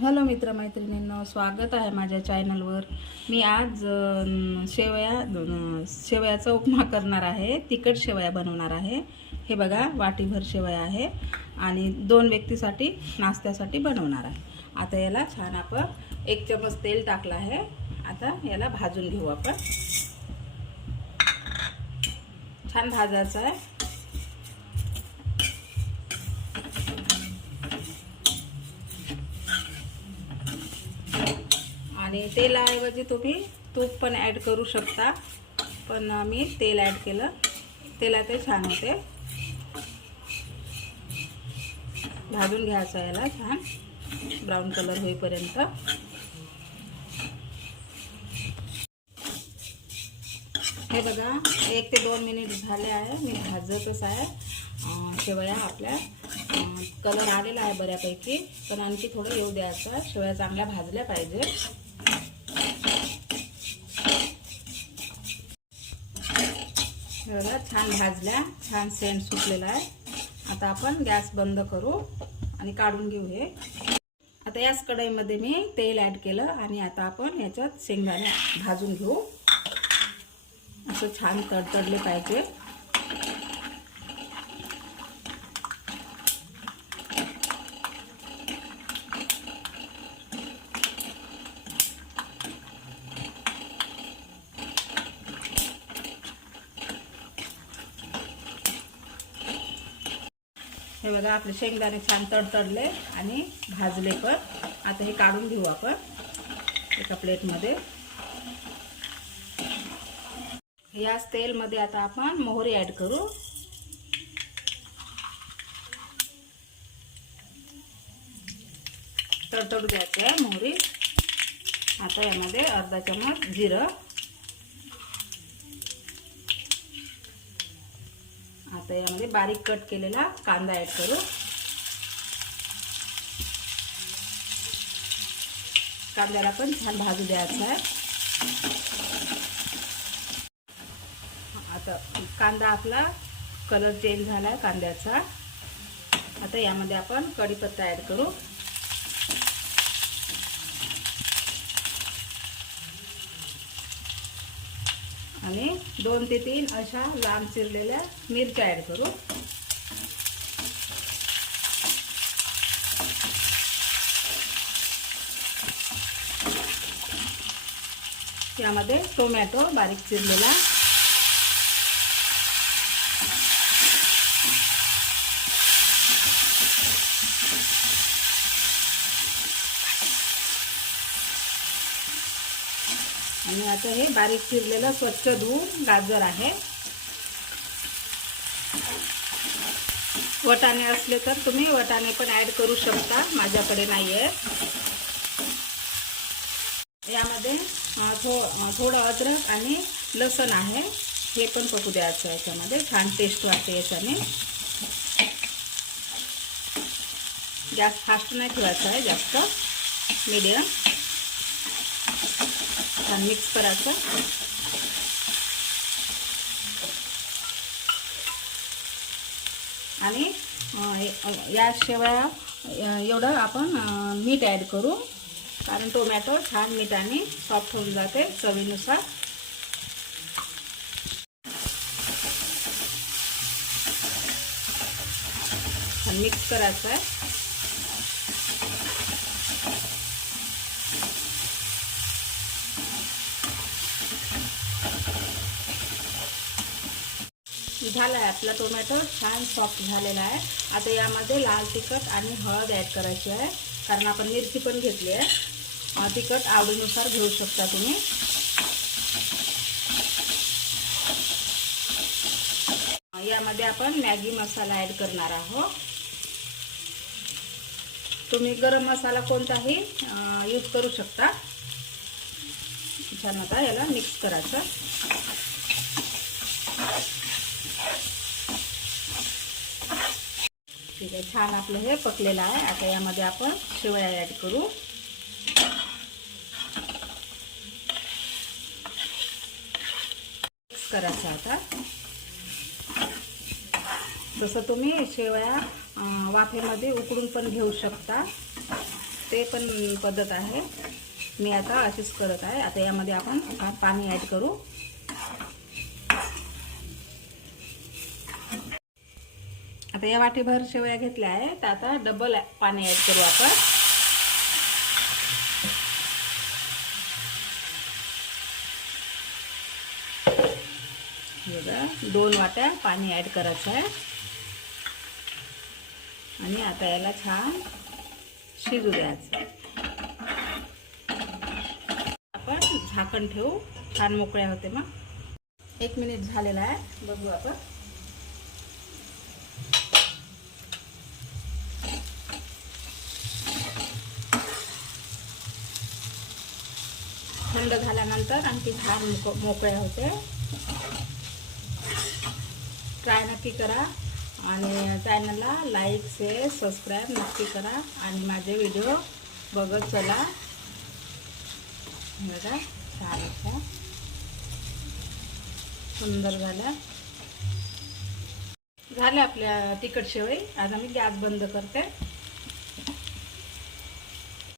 Hello मित्रमैत्रिणींनो स्वागत आहे माझ्या चॅनलवर. मी आज शेवया शेवयाचा उपमा करणार आहे. तिखट शेवया बनवणार आहे. हे बघा वाटीभर शेवया आहे आणि दोन व्यक्तीसाठी नाश्त्यासाठी बनवणार आहे. आता याला छान आपण एक चमच तेल टाकलं आहे. आता याला भाजून घेऊ आपण. छान भाजायचं आहे. आणि तेलाऐवजी तुम्ही तूप पण ॲड करू शकता. पण मी तेल ॲड केलं. तेला ते छान होते. भाजून घ्यायचं याला छान. ब्राऊन कलर होईपर्यंत. हे बघा एक ते दोन मिनिट झाले आहे. मी भाजतच आहे. शेवया आपल्या. कलर आलेला आहे बऱ्यापैकी. पण आणखी थोडं येऊ द्यायचं शेवया चांगल्या भाजल्या पाहिजे. छान भाजल्या छान सेंट सुटलेला आहे. आता आपण गॅस बंद करू आणि काढून घेऊ हे. आता याच कढईमध्ये मी तेल ॲड केलं आणि आता आपण याच्यात शेंगदाणे भाजून घेऊ. असं छान तडतडले पाहिजे. हे बघा आपले शेंगदाणे छान तडतडले आणि भाजले पण. आता हे काढून घेऊ आपण एका प्लेटमध्ये. याच तेलमध्ये आता आपण मोहरी ॲड करू. तडतडू द्यायचं आहे मोहरी. आता यामध्ये अर्धा चमच जिरं. आता यामध्ये बारीक कट केलेला कांदा ॲड करू. कांद्याला पण छान भाजू द्यायचा आहे. आता कांदा आपला कलर चेंज झाला आहे कांद्याचा. आता यामध्ये आपण कढीपत्ता ॲड करू. आणि दोन ते तीन अशा लांब चिरलेल्या मिरच्या ॲड करू. यामध्ये टोमॅटो बारीक चिरलेला. आणि आता हे बारीक चिरलेलं स्वच्छ धुवून गाजर आहे. वटाणे असले तर तुम्ही वटाणे पण ॲड करू शकता माझ्याकडे नाही आहे यामध्ये थो थोडं अद्रक आणि लसण आहे. हे पण पकू द्यायचं आहे याच्यामध्ये छान टेस्ट वाटते याच्याने. गॅस फास्ट नाही ठेवायचा आहे जास्त मीडियम छान मिक्स करायचं आणि याशिवाय या शेवया एवढं आपण मीठ ॲड करू. कारण टोमॅटो छान मिठाने सॉफ्ट होऊन जाते चवीनुसार. मिक्स करायचं आहे झाला आहे आपला टोमॅटो छान सॉफ्ट झालेला आहे. आता यामध्ये लाल तिखट आणि हळद ॲड करायची आहे. कारण आपण मिरची पण घेतली आहे. तिखट आवडीनुसार घेऊ शकता तुम्ही. यामध्ये आपण मॅगी मसाला ॲड करणार आहोत. तुम्ही गरम मसाला कोणताही यूज करू शकता. छान आता याला मिक्स करायचं. ठीक आहे छान आपलं हे पकलेलं आहे. आता यामध्ये आपण शेवया ॲड करू. मिक्स करायचं आता. तसं तुम्ही शेवया वाफेमध्ये उकडून पण घेऊ शकता. ते पण पद्धत आहे. मी आता अशीच करत आहे. आता यामध्ये आपण पाणी ॲड करू. आता या वाटीभर शेवया घेतल्या आहेत. आता डबल पाणी ॲड करू आपण. हे बघा दोन वाट्या पाणी ॲड करायचं आहे. आणि आता याला छान शिजू द्यायचं आपण झाकण ठेवू. छान मोकळ्या होते मग. एक मिनिट झालेला आहे. बघू आपण. थंड झाल्यानंतर आणखी झाड मोक मोकळ्या होते. ट्राय नक्की करा आणि चॅनलला लाईक शेअर सबस्क्राईब नक्की करा आणि माझे व्हिडिओ बघत चला. बघा छान होता सुंदर झाल्या झाल्या आपल्या तिखट शेवई. आता मी गॅस बंद करते.